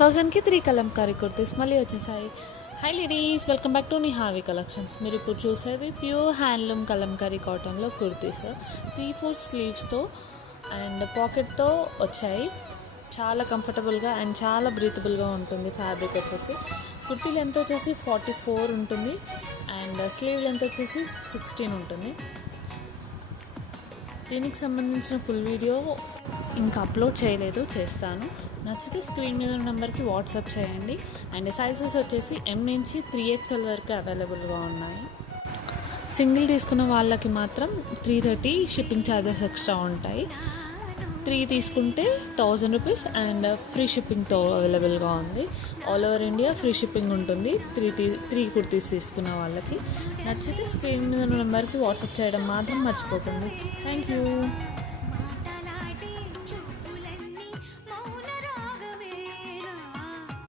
1000కి 3 కలంకారీ కుర్తీస్ మళ్ళీ వచ్చేసాయి. Hi ladies, welcome back to Nihavi collections. మీరు ఇప్పుడు చూసేది ప్యూర్ హ్యాండ్లూమ్ కలంకారీ కాటన్లో కుర్తీస్ 3/4 స్లీవ్స్తో అండ్ పాకెట్తో వచ్చాయి. చాలా కంఫర్టబుల్గా అండ్ చాలా బ్రీతబుల్గా ఉంటుంది. ఫ్యాబ్రిక్ వచ్చేసి కుర్తీ లెంత్ వచ్చేసి 44 ఉంటుంది అండ్ స్లీవ్ లెంత్ వచ్చేసి 16 ఉంటుంది. దీనికి సంబంధించిన ఫుల్ వీడియో ఇంకా అప్లోడ్ చేయలేదు, చేస్తాను. నచ్చితే స్క్రీన్ మీద ఉన్న నెంబర్కి వాట్సాప్ చేయండి. అండ్ సైజెస్ వచ్చేసి M నుంచి 3XL వరకు అవైలబుల్గా ఉన్నాయి. సింగిల్ తీసుకున్న వాళ్ళకి మాత్రం 330 షిప్పింగ్ ఛార్జెస్ ఎక్స్ట్రా ఉంటాయి. 3 తీసుకుంటే 1000 రూపీస్ అండ్ ఫ్రీ షిప్పింగ్తో అవైలబుల్గా ఉంది. All over India free shipping ఉంటుంది 3 కుర్తీస్ తీసుకున్న వాళ్ళకి. నచ్చితే స్క్రీన్ మీద ఉన్న నెంబర్కి వాట్సాప్ చేయడం మాత్రం మర్చిపోకండి. Thank you.